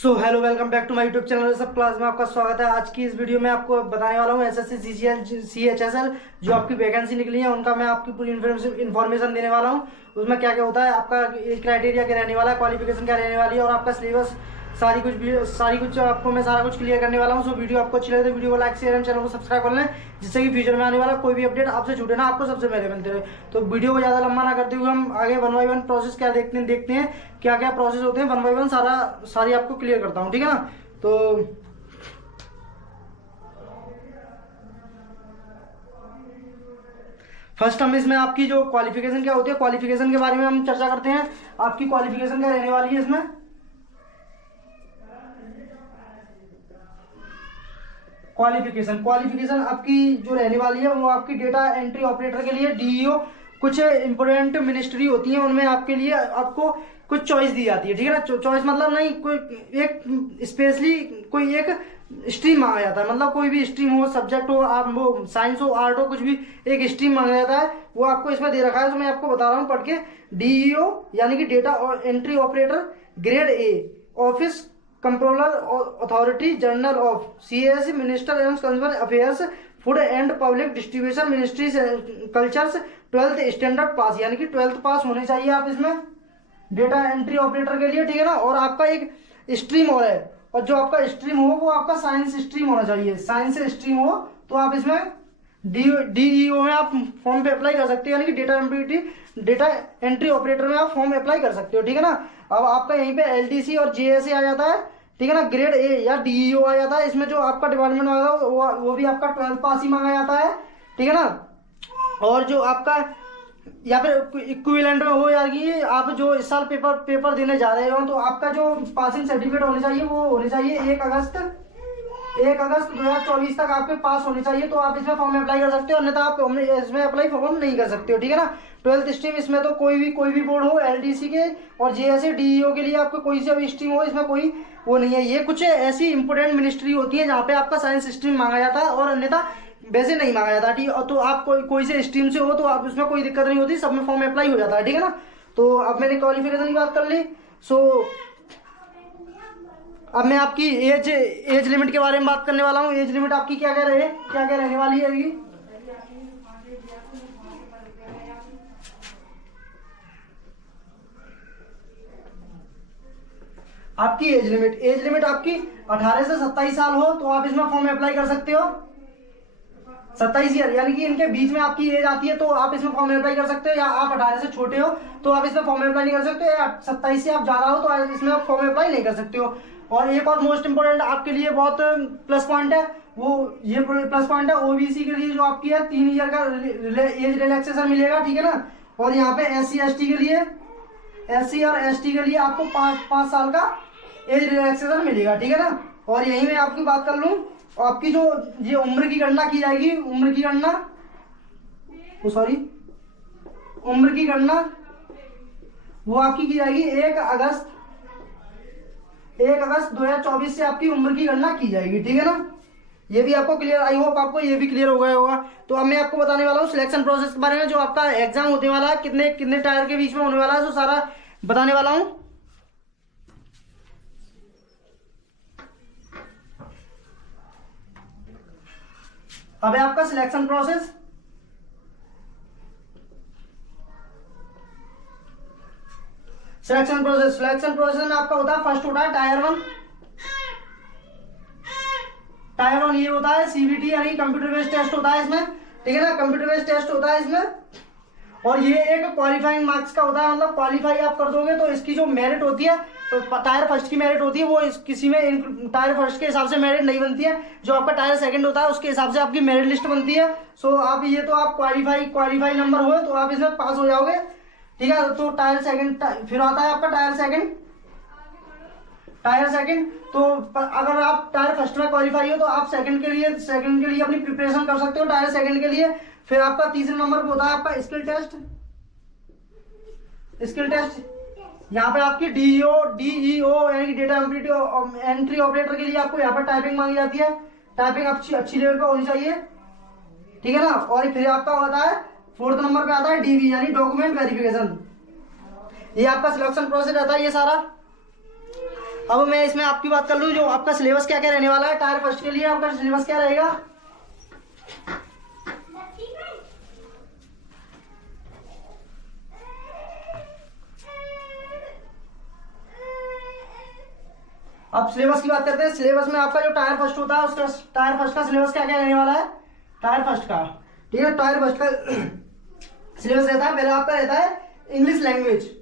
So hello welcome back to my YouTube channel सब class में आपका स्वागत है। आज की इस वीडियो में आपको बताने वाला हूँ एसएससी सीजीएल सीएचएसएल जो आपकी वैकेंसी निकली है उनका मैं आपकी पूरी इन्फॉर्मेशन देने वाला हूँ। उसमें क्या क्या होता है, आपका क्राइटेरिया क्या रहने वाला है, क्वालिफिकेशन क्या रहने वाली है और आपका सिलेबस सारी कुछ आपको मैं सारा कुछ क्लियर करने वाला हूँ। सो वीडियो आपको अच्छी लगे तो वीडियो को लाइक शेयर एंड चैनल को सब्सक्राइब कर लें, जिससे कि फ्यूचर में आने वाला कोई भी अपडेट आपसे छूटे ना, आपको सबसे पहले मिलते रहे। तो वीडियो को ज़्यादा लंबा ना करते हुए हम आगे वन बाई वन प्रोसेस क्या देखते हैं क्या क्या प्रोसेस होते हैं, वन बाई वन सारी आपको क्लियर करता हूँ, ठीक है ना। तो फर्स्ट हम इसमें आपकी जो क्वालिफिकेशन क्या होती है, क्वालिफिकेशन के बारे में हम चर्चा करते हैं। आपकी क्वालिफिकेशन क्या रहने वाली है इसमें। क्वालिफिकेशन आपकी जो रहने वाली है वो आपकी डेटा एंट्री ऑपरेटर के लिए डीईओ कुछ इंपोर्टेंट मिनिस्ट्री होती है, उनमें आपके लिए आपको कुछ चॉइस दी जाती है, ठीक है ना। चॉइस मतलब नहीं, कोई एक स्पेशली कोई एक स्ट्रीम मांगा जाता है, मतलब कोई भी स्ट्रीम हो, सब्जेक्ट हो, आप वो साइंस हो, आर्ट हो, कुछ भी एक स्ट्रीम मांगा जाता है, वो आपको इसमें दे रखा है। तो मैं आपको बता रहा हूँ पढ़ के। डीईओ यानी कि data entry operator grade A, office controller authority general of CS, minister and consumer affairs, food and public distribution ministry cultures, 12th standard पास यानी कि 12th पास होने चाहिए आप इसमें डेटा एंट्री ऑपरेटर के लिए, ठीक है ना। और आपका एक स्ट्रीम और है, और जो आपका स्ट्रीम हो वो आपका साइंस स्ट्रीम होना चाहिए। साइंस से स्ट्रीम हो तो आप इसमें डीईओ में आप फॉर्म पे अप्लाई कर सकते हो, यानी कि डेटा एंट्री ऑपरेटर में आप फॉर्म अप्लाई कर सकते हो, ठीक है ना। अब आपका यहीं पे एलडीसी और जेएसए आ जाता है, ठीक है ना। ग्रेड ए या डीईओ आ जाता है, इसमें जो आपका डिपार्टमेंट होगा वो भी आपका 12th पास ही मांगा जाता है, ठीक है ना। और जो आपका या फिर इक्विवेलेंट में हो, यार कि आप जो इस साल पेपर देने जा रहे हो तो आपका जो पासिंग सर्टिफिकेट होने चाहिए वो होने चाहिए 1 अगस्त 2024 तक आपके पास होने चाहिए, तो आप इसमें फॉर्म अप्लाई कर सकते हो, अन्यथा आप इसमें अप्लाई फॉर्म नहीं कर सकते हो, ठीक है ना। 12th स्ट्रीम इसमें तो कोई भी बोर्ड हो, एलडीसी के और जेएसए डीईओ के लिए आपको कोई सी भी स्ट्रीम हो, इसमें कोई वो नहीं है। ये कुछ ऐसी इंपोर्टेंट मिनिस्ट्री होती है जहाँ पे आपका साइंस स्ट्रीम मांगा जाता है और अन्यथा वैसे नहीं मांगा जाता, ठीक है। तो आप कोई से स्ट्रीम से हो तो आप उसमें कोई दिक्कत नहीं होती, सब में फॉर्म अप्लाई हो जाता है, ठीक है ना। तो अब मैंने क्वालिफिकेशन की बात कर ली। सो अब मैं आपकी एज लिमिट के बारे में बात करने वाला हूँ। एज लिमिट आपकी क्या क्या रहने वाली है अभी। आपकी एज लिमिट आपकी 18 से 27 साल हो तो आप इसमें फॉर्म अप्लाई कर सकते हो। 27 ईयर यानी कि इनके बीच में आपकी एज आती है तो आप इसमें फॉर्म अप्लाई कर सकते हो, या आप 18 से छोटे हो तो आप इसमें फॉर्म अप्लाई नहीं कर सकते, या 27 से आप ज्यादा हो तो इसमें आप फॉर्म अप्लाई नहीं कर सकते हो। और एक और मोस्ट इंपोर्टेंट आपके लिए बहुत प्लस पॉइंट है, वो ये प्लस पॉइंट है ओबीसी के लिए जो आपकी है 3 ईयर का एज रिलैक्सेशन मिलेगा, ठीक है ना। और यहाँ पे एससी और एसटी के लिए आपको 5 साल का एज रिलैक्सेशन मिलेगा, ठीक है ना। और यही मैं आपकी बात कर लूँ, आपकी जो ये उम्र की गणना की जाएगी, उम्र की गणना वो आपकी की जाएगी 1 अगस्त 2024 से आपकी उम्र की गणना की जाएगी, ठीक है ना। ये भी आपको क्लियर, आई होप आपको ये भी क्लियर हो गया होगा। तो अब मैं आपको बताने वाला हूँ सिलेक्शन प्रोसेस के बारे में, जो आपका एग्जाम होने वाला है, कितने टायर के बीच में होने वाला है, तो सारा बताने वाला हूँ। अब है आपका सिलेक्शन प्रोसेस। सिलेक्शन प्रोसेस में आपका होता है, फर्स्ट होता है टायर 1। ये होता है सीबीटी यानी कंप्यूटर बेस्ड टेस्ट होता है इसमें, ठीक है ना। कंप्यूटर बेस्ड टेस्ट होता है इसमें, और ये एक क्वालिफाइंग मार्क्स का होता है, मतलब क्वालिफाई आप कर दोगे तो इसकी जो मेरिट होती है, तो टायर फर्स्ट की मेरिट होती है, वो किसी में टायर फर्स्ट के हिसाब से मेरिट नहीं बनती है, जो आपका टायर सेकंड होता है उसके हिसाब से आपकी मेरिट लिस्ट बनती है। सो आप ये तो आप क्वालिफाई नंबर हुए तो आप इसमें पास हो जाओगे, ठीक है। तो टायर सेकंड फिर आता है आपका टायर सेकंड। तो अगर आप टायर फर्स्ट में क्वालिफाई हो तो आप सेकंड के लिए अपनी प्रिपरेशन कर सकते हो टायर सेकंड के लिए। फिर आपका तीसरे नंबर पे होता है आपका स्किल टेस्ट। यहाँ पे आपकी डीईओ यानी कि डेटा एंट्री ऑपरेटर के लिए आपको यहाँ पर टाइपिंग मांगी जाती है, टाइपिंग अच्छी लेवल पे होनी चाहिए, ठीक है ना। और फिर आपका होता है 4th नंबर पे आता है डीवी यानी डॉक्यूमेंट वेरिफिकेशन। ये आपका सिलेक्शन प्रोसेस रहता है ये सारा। अब मैं इसमें आपकी बात कर लूँ, जो आपका सिलेबस क्या क्या रहने वाला है। टायर फर्स्ट के लिए आपका सिलेबस क्या रहेगा? अब सिलेबस की बात करते हैं। सिलेबस में आपका जो टायर फर्स्ट होता है, उसका टायर फर्स्ट का सिलेबस क्या क्या रहने वाला है? टायर फर्स्ट का, ठीक है, टायर फर्स्ट का सिलेबस रहता है, पहला आपका रहता है इंग्लिश लैंग्वेज।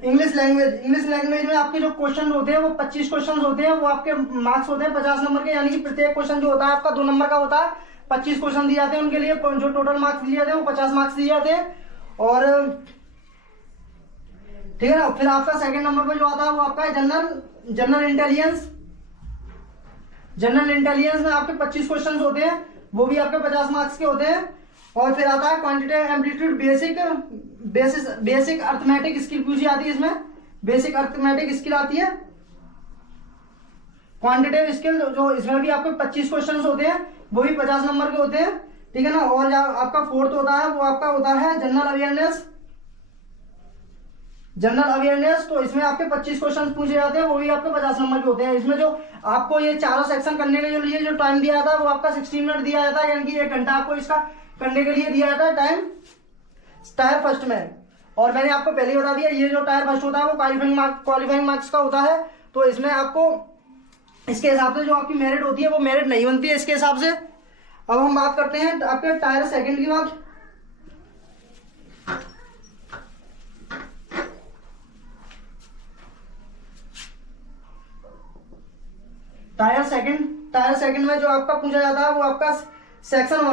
इंग्लिश लैंग्वेज में आपके जो क्वेश्चन होते हैं वो 25 क्वेश्चन होते हैं, वो आपके मार्क्स होते हैं 50 नंबर के, यानी कि प्रत्येक क्वेश्चन जो होता है आपका 2 नंबर का होता है। 25 क्वेश्चन दिए जाते हैं, उनके लिए जो टोटल मार्क्स दिए जाते हैं वो 50 मार्क्स दिए जाते हैं। और ठीक है ना, फिर आपका सेकंड नंबर पे जो आता है वो आपका है जनरल इंटेलिजेंस। जनरल इंटेलिजेंस में आपके 25 क्वेश्चन होते हैं, वो भी आपके 50 मार्क्स के होते हैं। और फिर आता है quantitative aptitude, basic arithmetic skill पूछी जाती है इसमें, बेसिक अर्थमेटिक स्किल आती है। क्वांटिटेटिव स्किल जो इसमें भी आपके 25 क्वेश्चन होते हैं, वो भी 50 नंबर के होते हैं, ठीक है ना। और आपका फोर्थ होता है वो आपका होता है जनरल अवेयरनेस। तो इसमें आपके 25 क्वेश्चन पूछे जाते हैं, वो भी आपके 50 नंबर के होते हैं। इसमें जो आपको ये चारों सेक्शन करने के लिए जो टाइम दिया जाता है वो आपका 60 मिनट दिया जाता है, यानी कि 1 घंटा आपको इसका करने के लिए दिया जाता है टाइम टायर फर्स्ट में। और मैंने आपको पहले ही बता दिया, ये जो टायर फर्स्ट होता है वो क्वालिफाइंग मार्क्स का होता है। तो इसमें आपको इसके हिसाब से जो आपकी मेरिट होती है वो मेरिट नहीं बनती है इसके हिसाब से। अब हम बात करते हैं आपके टायर सेकंड की बात। टायर सेकंड में जो आपका पूछा जाता है वो आपका सेक्शन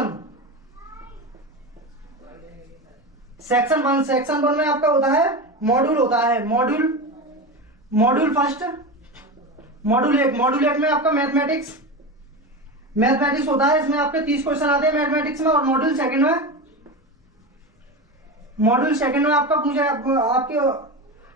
वन में आपका होता है मॉड्यूल होता है मॉड्यूल फर्स्ट, मॉड्यूल एक में आपका मैथमेटिक्स होता है। इसमें आपके 30 क्वेश्चन आते हैं मैथमेटिक्स में। और मॉड्यूल सेकंड में आपका पूछा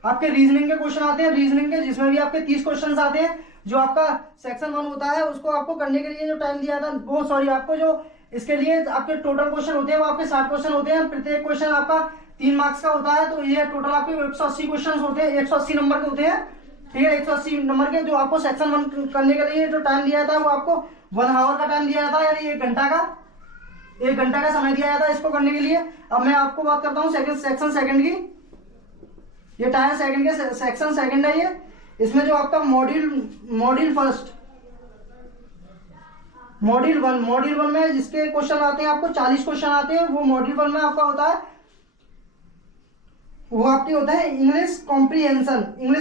आपके रीजनिंग के क्वेश्चन आते हैं, रीजनिंग के, जिसमें भी आपके 30 क्वेश्चन आते हैं। जो आपका सेक्शन 1 होता है उसको आपको करने के लिए जो टाइम दिया था वो आपको जो इसके लिए आपके टोटल क्वेश्चन होते हैं वो आपके 60 क्वेश्चन होते हैं। प्रत्येक क्वेश्चन आपका 3 मार्क्स का होता है। तो ये टोटल आपके 180 क्वेश्चन होते हैं, 180 नंबर के होते हैं, ठीक है। 180 नंबर के जो आपको सेक्शन 1 करने के लिए जो टाइम दिया था वो आपको 1 आवर का टाइम दिया था, यानी 1 घंटा का समय दिया जाता है इसको करने के लिए। अब मैं आपको बात करता हूँ सेक्शन सेकंड की। ये टायर सेकंड के सेक्शन सेकंड है ये। इसमें जो आपका मॉड्यूल वन में जिसके क्वेश्चन आते हैं आपको 40 क्वेश्चन आते हैं, वो मॉड्यूल 1 में आपका होता है, वो आपके होता है इंग्लिश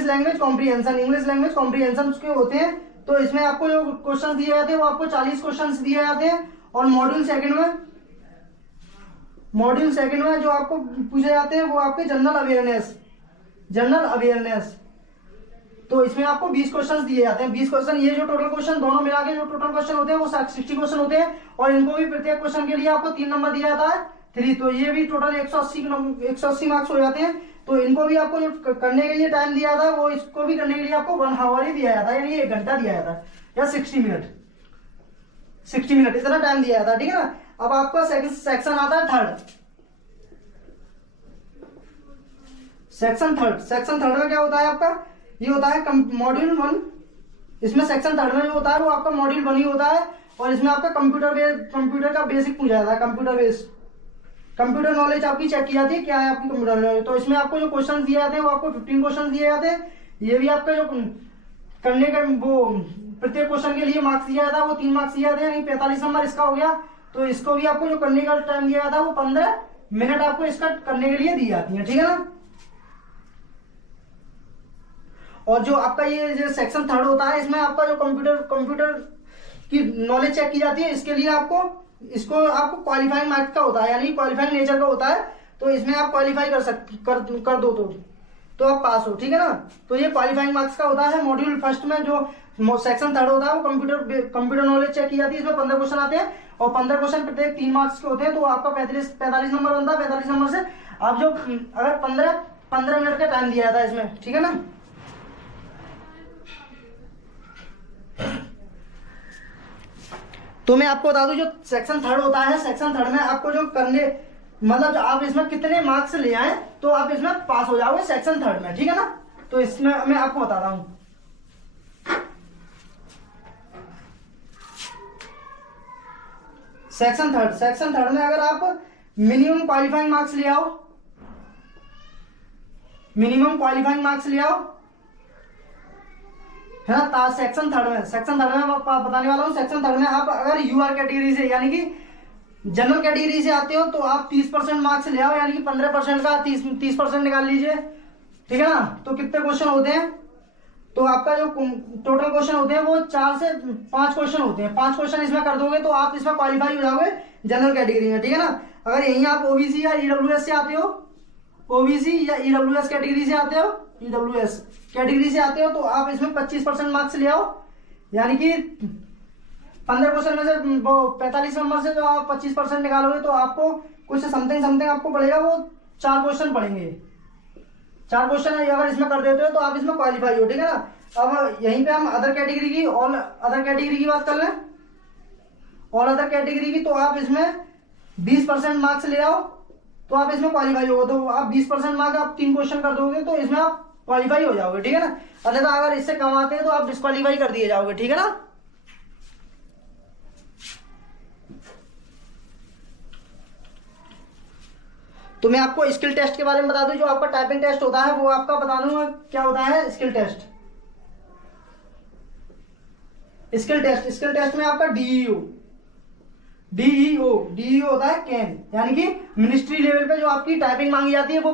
लैंग्वेज कॉम्प्रीहेंशन उसके होते हैं। तो इसमें आपको जो क्वेश्चन दिए जाते हैं वो आपको 40 क्वेश्चन दिए जाते हैं। और मॉड्यूल सेकंड में जो आपको पूछे जाते हैं वो आपके जनरल अवेयरनेस। तो इसमें आपको 20 क्वेश्चन दिए जाते हैं। 20 क्वेश्चन, ये जो टोटल क्वेश्चन दोनों मिला के जो टोटल क्वेश्चन होते हैं वो 60 क्वेश्चन होते हैं। और इनको भी प्रत्येक क्वेश्चन के लिए आपको 3 नंबर दिया जाता है, 3। तो ये भी टोटल 180 मार्क्स हो जाते हैं। तो इनको भी आपको जो करने के लिए टाइम दिया था वो इसको भी करने के लिए आपको 1 आवर ही दिया जाता है, यानी 1 घंटा दिया जाता है, या 60 मिनट इतना टाइम दिया जाता है, ठीक है ना। अब आपका सेक्शन आता है थर्ड। सेक्शन थर्ड में क्या होता है आपका, ये होता है मॉड्यूल 1। इसमें सेक्शन थर्ड में जो होता है वो आपका मॉड्यूल 1 ही होता है। और इसमें आपका कंप्यूटर का बेसिक पूछा जाता है, कंप्यूटर नॉलेज आपकी चेक की जाती है, क्या है आपकी कंप्यूटर नॉलेज। तो इसमें आपको जो क्वेश्चन दिए जाते हैं वो आपको 15 क्वेश्चन दिए जाते हैं। ये भी आपका जो करने का वो प्रत्येक क्वेश्चन के लिए मार्क्स दिया जाता है वो 3 मार्क्स दिए जाते हैं, यानी 45 नंबर इसका हो गया। तो इसको भी आपको जो करने का टाइम दिया जाता है वो 15 मिनट आपको इसका करने के लिए दी जाती है, ठीक है ना। और जो आपका ये जो सेक्शन थर्ड होता है इसमें आपका जो कंप्यूटर की नॉलेज चेक की जाती है, इसके लिए आपको क्वालिफाइंग मार्क्स का होता है, यानी क्वालिफाइंग नेचर का होता है। तो इसमें आप क्वालिफाई कर दो तो आप पास हो, ठीक है ना। तो ये क्वालिफाइंग मार्क्स का होता है। मॉड्यूल फर्स्ट में जो सेक्शन थर्ड होता है वो कंप्यूटर नॉलेज चेक की जाती है। इसमें 15 क्वेश्चन आते हैं और 15 क्वेश्चन प्रत्येक 3 मार्क्स के होते हैं। तो आपका 45 नंबर बनता है। 45 नंबर से आप जो अगर 15 मिनट का टाइम दिया जाता है इसमें, ठीक है ना। तो मैं आपको बता दूं जो सेक्शन थर्ड होता है, सेक्शन थर्ड में आपको जो मतलब आप इसमें कितने मार्क्स ले आए तो आप इसमें पास हो जाओगे सेक्शन थर्ड में, ठीक है ना। तो इसमें मैं आपको बता रहा हूं, सेक्शन थर्ड में अगर आप मिनिमम क्वालिफाइंग मार्क्स ले आओ, है ना। सेक्शन थर्ड में मैं बताने वाला हूँ। सेक्शन थर्ड में आप अगर यूआर कैटेगरी से यानी कि जनरल कैटेगरी से आते हो तो आप 30% मार्क्स ले आओ, यानी कि 15% का 30% निकाल लीजिए, ठीक है ना। तो कितने क्वेश्चन होते हैं, तो आपका जो टोटल क्वेश्चन होते हैं वो 4 से 5 क्वेश्चन होते हैं। 5 क्वेश्चन इसमें कर दोगे तो आप इसमें क्वालिफाई हो जाओगे जनरल कैटेगरी में, ठीक है ना। अगर यहीं आप ओबीसी या ईडब्ल्यूएस से आते हो, ओबीसी या ईडब्ल्यूएस कैटेगरी से आते हो, ईडब्ल्यूएस कैटेगरी से आते हो तो आप इसमें 25% मार्क्स ले आओ, यानी कि 15 क्वेश्चन में से वो 45 नंबर से जो आप 25% निकालोगे तो आपको कुछ समथिंग आपको पड़ेगा, वो 4 क्वेश्चन पड़ेंगे। 4 क्वेश्चन अगर इसमें कर देते हो तो आप इसमें क्वालिफाई हो, ठीक है ना। अब यहीं पे हम अदर कैटेगरी की, ऑल अदर कैटेगरी की बात कर लें, ऑल अदर कैटेगरी की, तो आप इसमें 20% मार्क्स ले आओ तो आप इसमें क्वालिफाई हो। तो आप 20% मार्क्स आप 3 क्वेश्चन कर दोगे तो इसमें आप क्वालिफाई हो जाओगे, ठीक है ना। अन्यथा अगर इससे कम आते हैं तो आप डिस्क्वालीफाई कर दिए जाओगे, ठीक है ना। तो मैं आपको स्किल टेस्ट के बारे में बता दूं, जो आपका टाइपिंग टेस्ट होता है वो आपका बता दूंगा क्या होता है। स्किल टेस्ट में आपका डीईओ होता है कैन, यानी कि मिनिस्ट्री लेवल पे जो आपकी टाइपिंग मांगी जाती है वो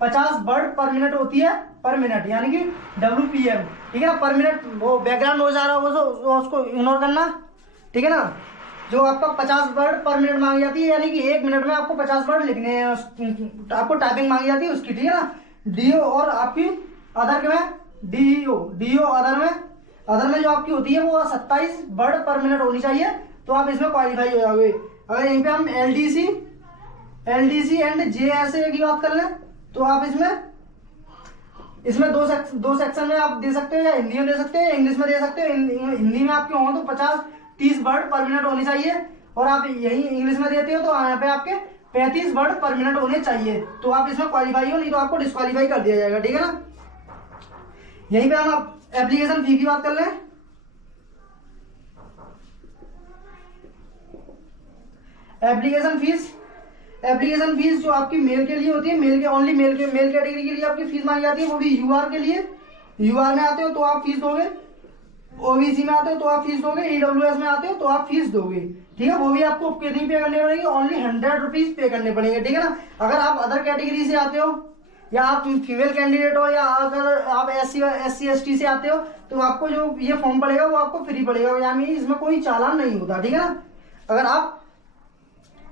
50 वर्ड पर मिनट होती है, पर मिनट, यानी कि WPM, ठीक है ना, पर मिनट। वो बैकग्राउंड हो जा रहा है वो उसको इग्नोर करना, ठीक है ना। जो आपका 50 वर्ड पर मिनट मांगी जाती है, यानी कि 1 मिनट में आपको 50 वर्ड लिखने हैं, आपको टाइपिंग मांगी जाती है उसकी, ठीक है ना। डीओ और आपकी अदर में डीओ अदर में जो आपकी होती है वो 27 वर्ड पर मिनट होनी चाहिए, तो आप इसमें क्वालिफाई हो जाओगे। अगर यहीं पे हम एलडीसी एंड जेएसए की बात कर लें तो आप इसमें दो सेक्शन में आप दे सकते हो, या हिंदी में दे सकते हो या इंग्लिश में दे सकते हो। हिंदी में आपके हो तो 50-30 वर्ड पर मिनट होनी चाहिए, और आप यही इंग्लिश में देते हो तो यहाँ पे आपके 35 वर्ड पर मिनट होने चाहिए, तो आप इसमें क्वालिफाई हो, नहीं तो आपको डिस्क्वालीफाई कर दिया जाएगा, ठीक है ना। यहीं पे हम एप्लीकेशन फी की बात कर लें। एप्लीकेशन फीस जो आपकी मेल के लिए होती है, मेल कैटेगरी के लिए आपकी फीस मांगी जाती है, वो भी यूआर के लिए। यूआर में आते हो तो आप फीस दोगे, ओबीसी में आते हो तो आप फीस दोगे, ईडब्ल्यूएस में आते हो तो आप फीस दोगे, ठीक है। वो भी आपको कितनी पे करनी पड़ेगी, ओनली 100 रुपीज पे करने पड़ेंगे, ठीक है ना। अगर आप अदर कैटेगरी से आते हो, या आप फीमेल कैंडिडेट हो, या अगर आप SC/ST से आते हो तो आपको जो ये फॉर्म पड़ेगा वो आपको फ्री पड़ेगा, यानी इसमें कोई चालान नहीं होता, ठीक है ना। अगर आप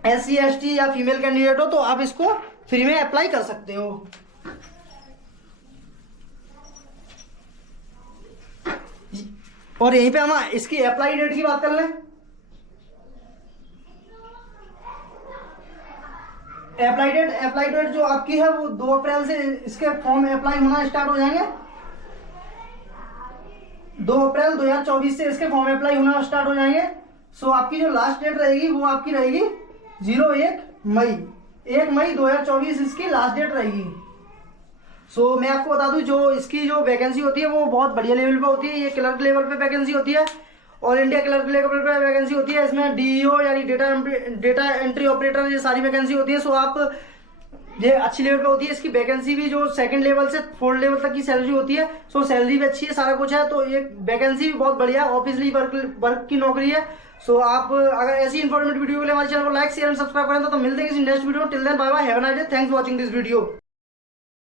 SC/ST या फीमेल कैंडिडेट हो तो आप इसको फ्री में अप्लाई कर सकते हो। और यहीं पे हम इसकी अप्लाई डेट की बात कर लें। अप्लाई डेट जो आपकी है वो 2 अप्रैल से इसके फॉर्म अप्लाई होना स्टार्ट हो जाएंगे। 2 अप्रैल 2024 से इसके फॉर्म अप्लाई होना स्टार्ट हो जाएंगे। सो आपकी जो लास्ट डेट रहेगी वो आपकी रहेगी 1 मई 2024 इसकी लास्ट डेट रहेगी। सो मैं आपको बता दूं, जो इसकी जो वैकेंसी होती है वो बहुत बढ़िया लेवल पे होती है। ये क्लर्क लेवल पे वैकेंसी होती है, ऑल इंडिया क्लर्क लेवल पे वैकेंसी होती है। इसमें डीईओ यानी डेटा एंट्री ऑपरेटर, ये सारी वैकेंसी होती है। सो आप ये अच्छी लेवल पे होती है। इसकी वैकेंसी भी जो 2nd लेवल से 4th लेवल तक की सैलरी होती है। सो सैलरी भी अच्छी है, सारा कुछ है। तो ये वैकेंसी भी बहुत बढ़िया ऑफिशियली वर्क की नौकरी है। सो आप अगर ऐसी इन्फॉर्मेटिव वीडियो के लिए हमारे चैनल को लाइक शेयर एंड सब्सक्राइब करें तो मिलते हैं किसी next video. Till then bye bye, have a nice day, thanks for watching this video.